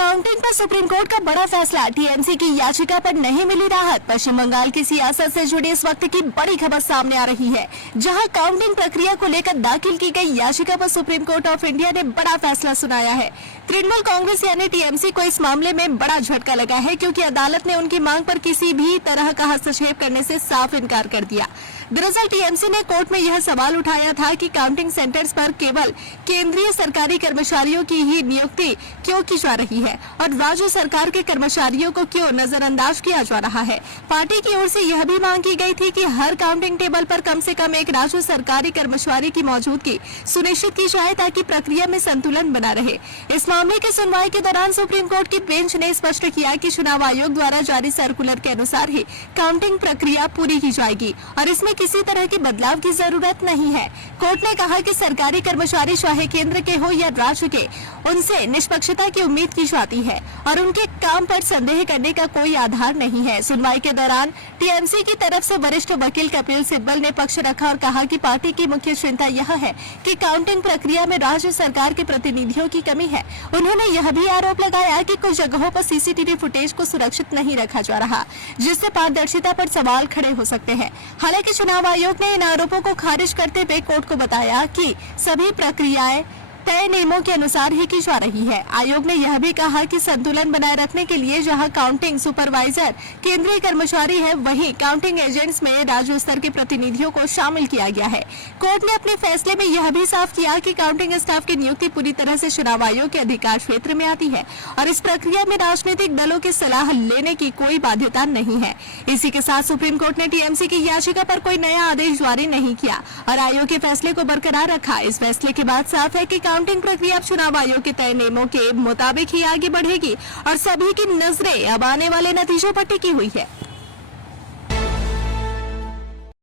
Counting पर supreme court का बड़ा फैसला, टीएमसी की याचिका पर नहीं मिली राहत। पश्चिम बंगाल की सियासत से जुड़ी इस वक्त की बड़ी खबर सामने आ रही है, जहां काउंटिंग प्रक्रिया को लेकर दाखिल की गई याचिका पर सुप्रीम कोर्ट ऑफ इंडिया ने बड़ा फैसला सुनाया है। तृणमूल कांग्रेस यानी टीएमसी को इस मामले में बड़ा झटका लगा है, क्योंकि अदालत ने उनकी मांग पर किसी भी तरह का हस्तक्षेप करने से साफ इनकार कर दिया। दरअसल टीएमसी ने कोर्ट में यह सवाल उठाया था कि काउंटिंग सेंटर्स पर केवल केंद्रीय सरकारी कर्मचारियों की ही नियुक्ति क्यों की जा रही है और राज्य सरकार के कर्मचारियों को क्यों नजरअंदाज किया जा रहा है। पार्टी की ओर से यह भी मांग की गई थी कि हर काउंटिंग टेबल पर कम से कम एक राज्य सरकारी कर्मचारी की मौजूदगी सुनिश्चित की जाए, ताकि प्रक्रिया में संतुलन बना रहे। इस मामले की सुनवाई के दौरान सुप्रीम कोर्ट की बेंच ने स्पष्ट किया कि चुनाव आयोग द्वारा जारी सर्कुलर के अनुसार ही काउंटिंग प्रक्रिया पूरी की जाएगी और इसमें किसी तरह के बदलाव की जरूरत नहीं है। कोर्ट ने कहा कि सरकारी कर्मचारी चाहे केंद्र के हो या राज्य के, उनसे निष्पक्षता की उम्मीद की जाती है और उनके काम पर संदेह करने का कोई आधार नहीं है। सुनवाई के दौरान टीएमसी की तरफ से वरिष्ठ वकील कपिल सिब्बल ने पक्ष रखा और कहा कि पार्टी की मुख्य चिंता यह है कि काउंटिंग प्रक्रिया में राज्य सरकार के प्रतिनिधियों की कमी है। उन्होंने यह भी आरोप लगाया कि कुछ जगहों पर सीसीटीवी फुटेज को सुरक्षित नहीं रखा जा रहा, जिससे पारदर्शिता पर सवाल खड़े हो सकते हैं। हालांकि चुनाव आयोग ने इन आरोपों को खारिज करते हुए कोर्ट को बताया कि सभी प्रक्रियाएं तय नियमों के अनुसार ही की जा रही है। आयोग ने यह भी कहा कि संतुलन बनाए रखने के लिए जहां काउंटिंग सुपरवाइजर केंद्रीय कर्मचारी है, वहीं काउंटिंग एजेंट्स में राज्य स्तर के प्रतिनिधियों को शामिल किया गया है। कोर्ट ने अपने फैसले में यह भी साफ किया कि काउंटिंग स्टाफ की नियुक्ति पूरी तरह से चुनाव आयोग के अधिकार क्षेत्र में आती है और इस प्रक्रिया में राजनीतिक दलों की सलाह लेने की कोई बाध्यता नहीं है। इसी के साथ सुप्रीम कोर्ट ने टीएमसी की याचिका पर कोई नया आदेश जारी नहीं किया और आयोग के फैसले को बरकरार रखा। इस फैसले के बाद साफ है कि काउंटिंग प्रक्रिया अब चुनाव आयोग के तय नियमों के मुताबिक ही आगे बढ़ेगी और सभी की नजरें अब आने वाले नतीजों पर टिकी हुई है।